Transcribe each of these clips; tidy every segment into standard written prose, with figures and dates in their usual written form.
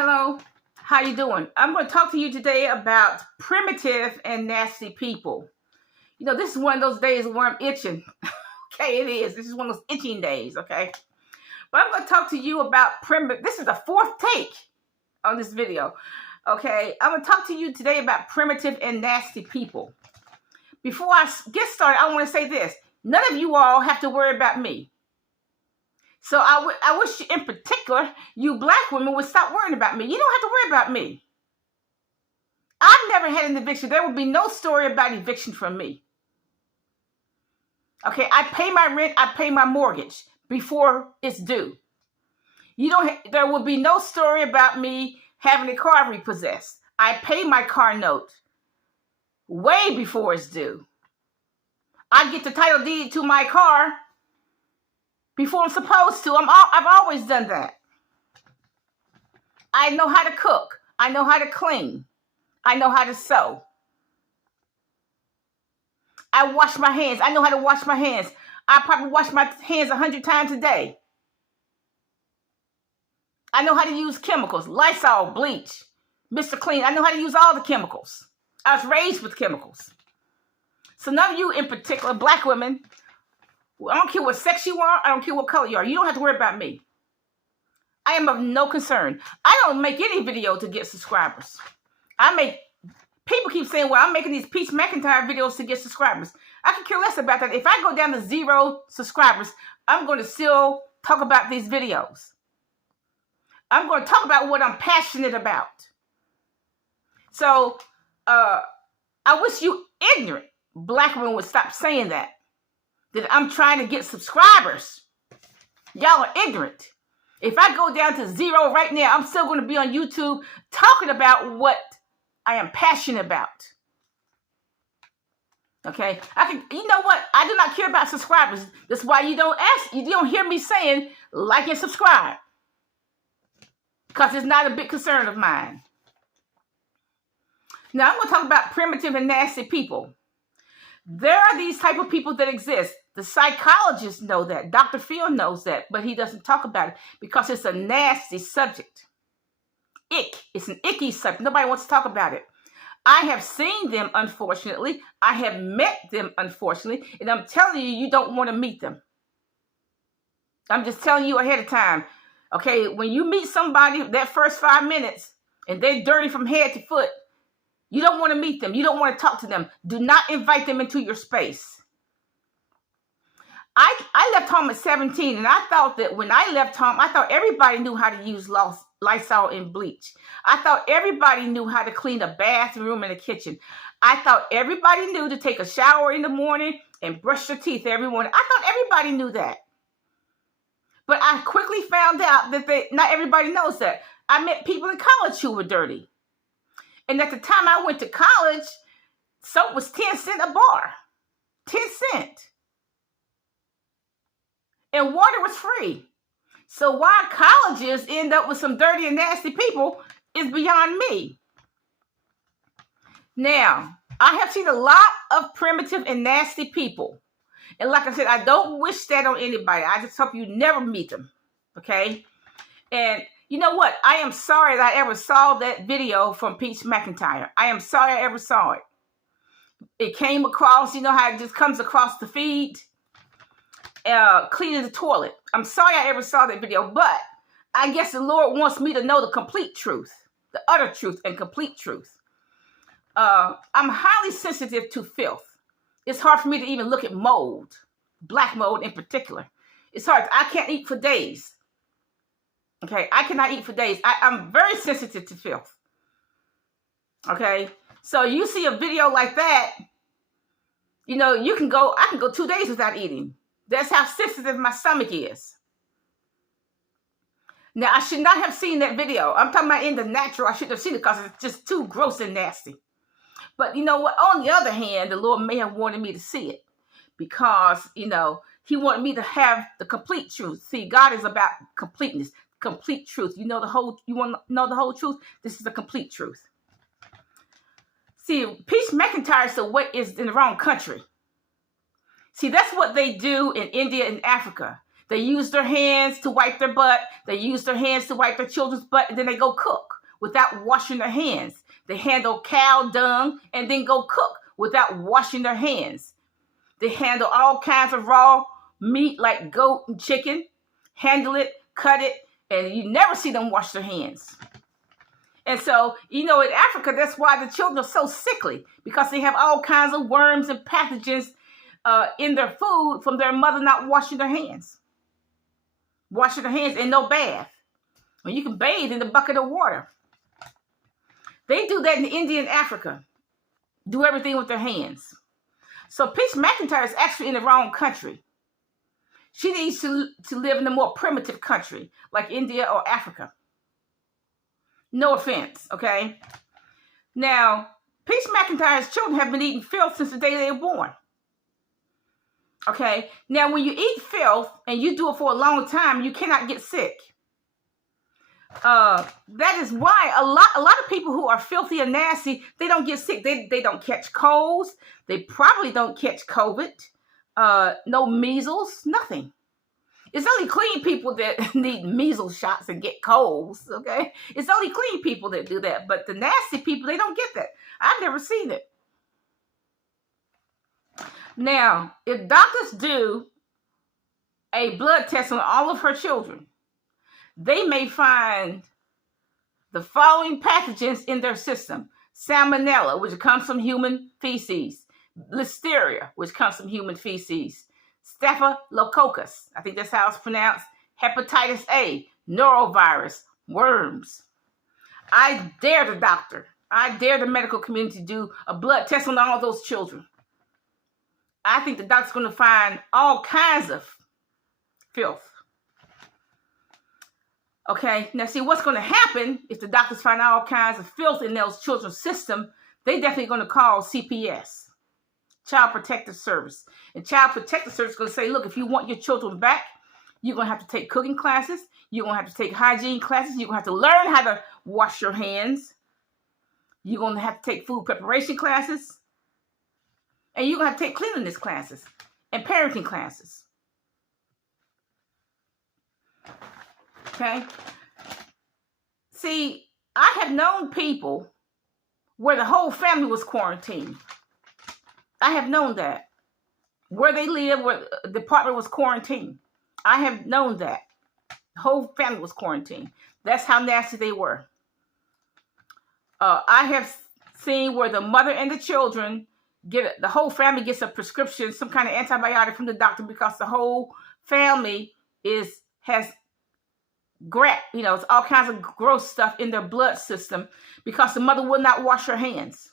Hello, how you doing? I'm going to talk to you today about primitive and nasty people. You know, this is one of those days where I'm itching. Okay, it is. This is one of those itching days, okay? But I'm going to talk to you about primitive. This is the fourth take on this video, okay? I'm going to talk to you today about primitive and nasty people. Before I get started, I want to say this. None of you all have to worry about me. So I wish, in particular, you black women would stop worrying about me. You don't have to worry about me. I've never had an eviction. There will be no story about eviction from me. Okay, I pay my rent. I pay my mortgage before it's due. There will be no story about me having a car repossessed. I pay my car note way before it's due. I get the title deed to my car before I'm supposed to. I've always done that. I know how to cook. I know how to clean. I know how to sew. I wash my hands. I know how to wash my hands. I probably wash my hands 100 times a day. I know how to use chemicals. Lysol, bleach, Mr. Clean. I know how to use all the chemicals. I was raised with chemicals. So none of you in particular, black women, I don't care what sex you are. I don't care what color you are. You don't have to worry about me. I am of no concern. I don't make any video to get subscribers. People keep saying, well, I'm making these Peach McIntyre videos to get subscribers. I could care less about that. If I go down to 0 subscribers, I'm going to still talk about these videos. I'm going to talk about what I'm passionate about. So, I wish you ignorant black women would stop saying that I'm trying to get subscribers. Y'all are ignorant. If I go down to 0 right now, I'm still going to be on YouTube talking about what I am passionate about. Okay? You know what? I do not care about subscribers. That's why you don't hear me saying like and subscribe. Because it's not a big concern of mine. Now I'm going to talk about primitive and nasty people. There are these type of people that exist. The psychologists know that. Dr. Phil knows that, but he doesn't talk about it because it's a nasty subject. It's an icky subject. Nobody wants to talk about it. I have seen them, unfortunately. I have met them, unfortunately. And I'm telling you, you don't want to meet them. I'm just telling you ahead of time. Okay, when you meet somebody that first 5 minutes and they're dirty from head to foot, you don't want to meet them. You don't want to talk to them. Do not invite them into your space. I left home at 17, and I thought that when I left home, I thought everybody knew how to use Lysol and bleach. I thought everybody knew how to clean a bathroom and a kitchen. I thought everybody knew to take a shower in the morning and brush their teeth every morning. I thought everybody knew that. But I quickly found out that not everybody knows that. I met people in college who were dirty. And at the time I went to college, soap was 10 cents a bar. 10 cents. And water was free. So why colleges end up with some dirty and nasty people is beyond me. Now, I have seen a lot of primitive and nasty people. And like I said, I don't wish that on anybody. I just hope you never meet them. Okay? And you know what? I am sorry that I ever saw that video from Peach McIntyre. I am sorry I ever saw it. It came across, you know how it just comes across the feed? Cleaning the toilet. I'm sorry I ever saw that video, but I guess the Lord wants me to know the complete truth. The utter truth and complete truth. I'm highly sensitive to filth. It's hard for me to even look at mold. Black mold in particular. It's hard. I can't eat for days. Okay, I cannot eat for days. I'm very sensitive to filth. Okay, so you see a video like that, you know, I can go 2 days without eating. That's how sensitive my stomach is. Now, I should not have seen that video. I'm talking about in the natural. I shouldn't have seen it because it's just too gross and nasty. But you know what? On the other hand, the Lord may have wanted me to see it because, you know, he wanted me to have the complete truth. See, God is about completeness. Complete truth. You want to know the whole truth? This is the complete truth. See, Peach McIntyre is in the wrong country. See, that's what they do in India and Africa. They use their hands to wipe their butt. They use their hands to wipe their children's butt, and then they go cook. without washing their hands. They handle cow dung and then go cook without washing their hands. They handle all kinds of raw meat like goat and chicken, handle it, cut it, and you never see them wash their hands. And so, in Africa, that's why the children are so sickly, because they have all kinds of worms and pathogens in their food from their mother not washing their hands. Washing their hands in no bath. When you can bathe in the bucket of water. They do that in India and Africa. Do everything with their hands. So Peach McIntyre is actually in the wrong country. She needs to live in a more primitive country, like India or Africa. No offense, okay? Now, Peach McIntyre's children have been eating filth since the day they were born. Okay? Now, when you eat filth and you do it for a long time, you cannot get sick. That is why a lot of people who are filthy and nasty, they don't get sick. They don't catch colds. They probably don't catch COVID. No measles, nothing. It's only clean people that need measles shots and get colds, okay? It's only clean people that do that. But the nasty people, they don't get that. I've never seen it. Now, if doctors do a blood test on all of her children, they may find the following pathogens in their system. Salmonella, which comes from human feces. Listeria, which comes from human feces. Staphylococcus, I think that's how it's pronounced. Hepatitis A, norovirus, worms. I dare the doctor, I dare the medical community to do a blood test on all those children. I think the doctor's going to find all kinds of filth. Okay, now see what's going to happen if the doctors find all kinds of filth in those children's system. They definitely going to call CPS, Child Protective Service. And Child Protective Service is going to say, look, if you want your children back, you're going to have to take cooking classes. You're going to have to take hygiene classes. You're going to have to learn how to wash your hands. You're going to have to take food preparation classes. And you're going to have to take cleanliness classes and parenting classes. Okay? See, I have known people where the whole family was quarantined. I have known that. Where they live, where the department was quarantined. I have known that. The whole family was quarantined. That's how nasty they were. I have seen where the mother and the children the whole family gets a prescription, some kind of antibiotic from the doctor, because the whole family has it's all kinds of gross stuff in their blood system because the mother will not wash her hands.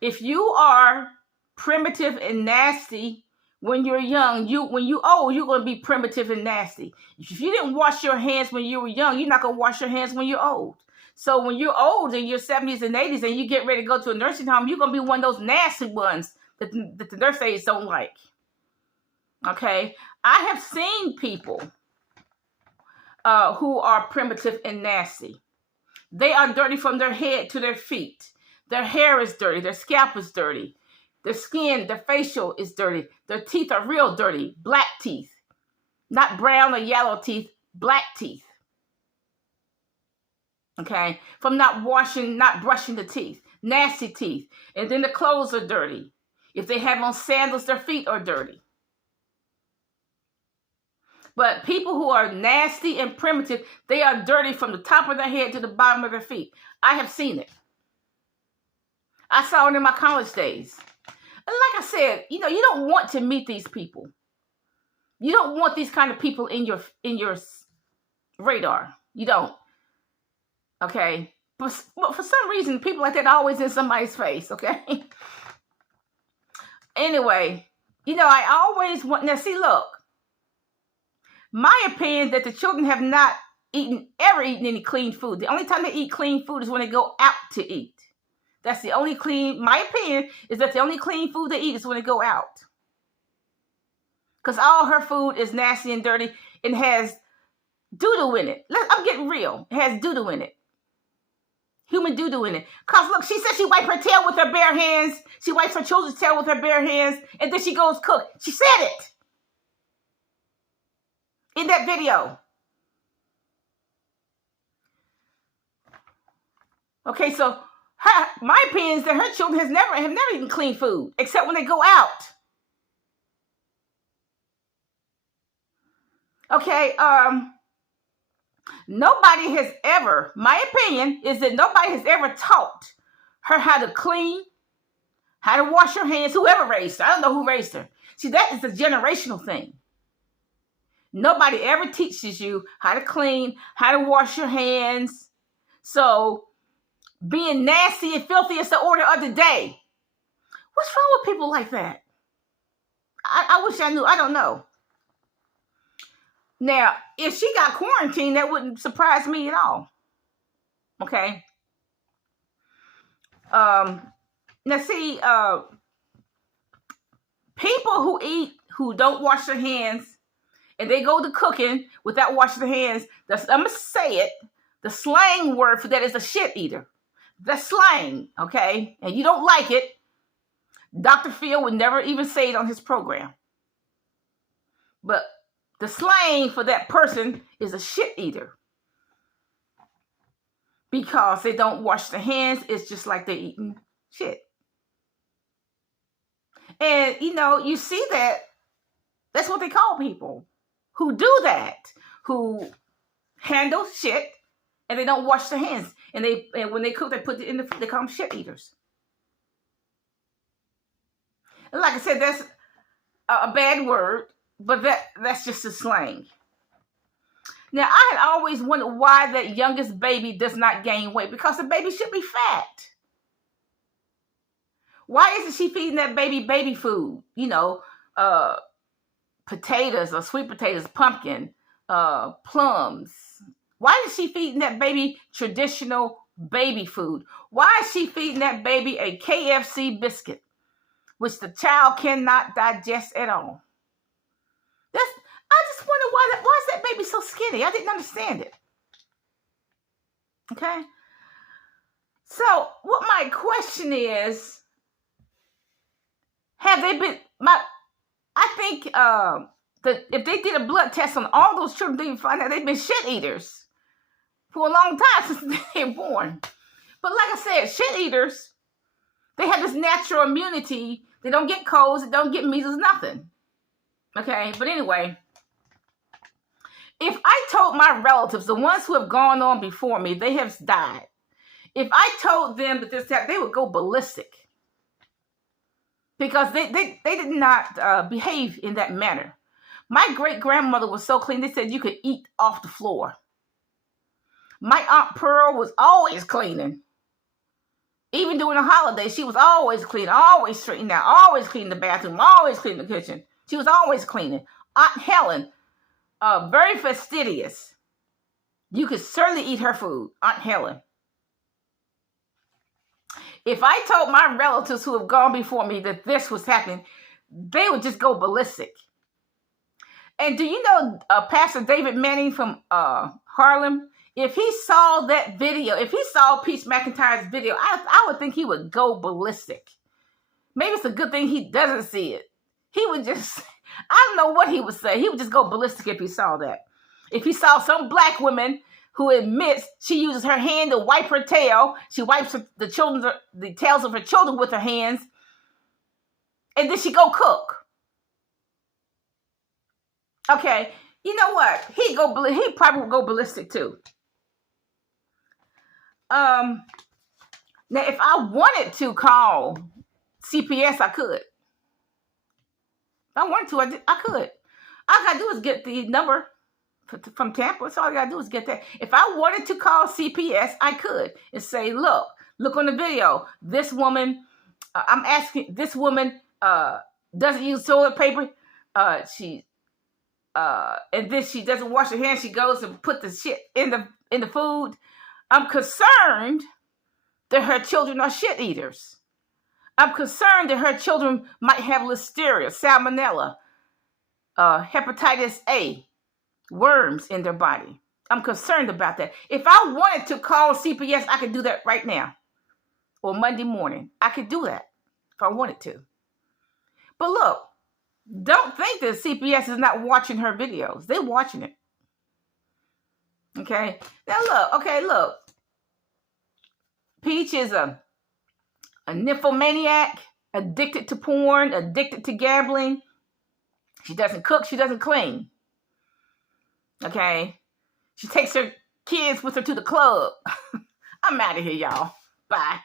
If you are primitive and nasty when you're young, when you're old, you're going to be primitive and nasty. If you didn't wash your hands when you were young, you're not going to wash your hands when you're old. So when you're old in your 70s and 80s and you get ready to go to a nursing home, you're going to be one of those nasty ones that the nurse aides don't like. Okay? I have seen people who are primitive and nasty. They are dirty from their head to their feet. Their hair is dirty. Their scalp is dirty. Their skin, their facial is dirty. Their teeth are real dirty. Black teeth. Not brown or yellow teeth. Black teeth. Okay? From not brushing the teeth. Nasty teeth. And then the clothes are dirty. If they have on sandals, their feet are dirty. But people who are nasty and primitive, they are dirty from the top of their head to the bottom of their feet. I have seen it. I saw it in my college days. And like I said, you don't want to meet these people. You don't want these kind of people in your radar. You don't. Okay? But for some reason, people like that are always in somebody's face, okay? Anyway, I always want... Now, see, look. My opinion that the children have not ever eaten any clean food. The only time they eat clean food is when they go out to eat. That's the only my opinion is that the only clean food they eat is when they go out. Because all her food is nasty and dirty and has doo-doo in it. I'm getting real. It has doo-doo in it. Human doo-doo in it. Because look, she said she wiped her tail with her bare hands. She wipes her children's tail with her bare hands. And then she goes cook. She said it. In that video. Okay, so my opinion is that her children have never eaten clean food except when they go out. Okay, nobody has ever, my opinion is that nobody has ever taught her how to clean, how to wash her hands, whoever raised her. I don't know who raised her. See, that is a generational thing. Nobody ever teaches you how to clean, how to wash your hands. So being nasty and filthy is the order of the day. What's wrong with people like that? I wish I knew. I don't know. Now, if she got quarantined, that wouldn't surprise me at all. Okay. Now see, people who don't wash their hands and they go to cooking without washing their hands, I'm gonna say it. The slang word for that is a shit eater. That's slang, okay? And you don't like it. Dr. Phil would never even say it on his program. But the slang for that person is a shit eater. Because they don't wash their hands, it's just like they're eating shit. And, you see that. That's what they call people who do that, who handle shit, and they don't wash their hands. And when they cook, they put it in the food. They call them shit eaters. And like I said, that's a bad word, but that's just a slang. Now, I had always wondered why that youngest baby does not gain weight, because the baby should be fat. Why isn't she feeding that baby food? Potatoes or sweet potatoes, pumpkin, plums. Why is she feeding that baby traditional baby food? Why is she feeding that baby a KFC biscuit, which the child cannot digest at all? I just wonder why is that baby so skinny? I didn't understand it. Okay. So what my question is, have they been, I think that if they did a blood test on all those children, they would find out they've been shit eaters for a long time since they were born. But like I said, shit eaters, they have this natural immunity. They don't get colds, they don't get measles, nothing. Okay, but anyway, if I told my relatives, the ones who have gone on before me, they have died. If I told them that they would go ballistic. Because they did not behave in that manner. My great-grandmother was so clean, they said you could eat off the floor. My Aunt Pearl was always cleaning. Even during the holidays, she was always cleaning, always straightening out, always cleaning the bathroom, always cleaning the kitchen. She was always cleaning. Aunt Helen, very fastidious. You could certainly eat her food, Aunt Helen. If I told my relatives who have gone before me that this was happening, they would just go ballistic. And do you know Pastor David Manning from Harlem? If he saw that video, if he saw Peach McIntyre's video, I would think he would go ballistic. Maybe it's a good thing he doesn't see it. He would just, I don't know what he would say. He would just go ballistic if he saw that. If he saw some black woman who admits she uses her hand to wipe her tail. She wipes the tails of her children with her hands. And then she go cook. Okay, you know what? He probably would go ballistic too. Now, if I wanted to call CPS, I could. If I wanted to, I could. All I gotta do is get the number from Tampa. That's all I gotta do is get that. If I wanted to call CPS, I could and say, look on the video. This woman, I'm asking, this woman doesn't use toilet paper. And then she doesn't wash her hands. She goes and put the shit in the food. I'm concerned that her children are shit eaters. I'm concerned that her children might have listeria, salmonella, hepatitis A, worms in their body. I'm concerned about that. If I wanted to call CPS, I could do that right now. Or Monday morning. I could do that if I wanted to. But look, don't think that CPS is not watching her videos. They're watching it. Okay? Now look. Peach is a nymphomaniac, addicted to porn, addicted to gambling. She doesn't cook, she doesn't clean. Okay? She takes her kids with her to the club. I'm out of here, y'all. Bye.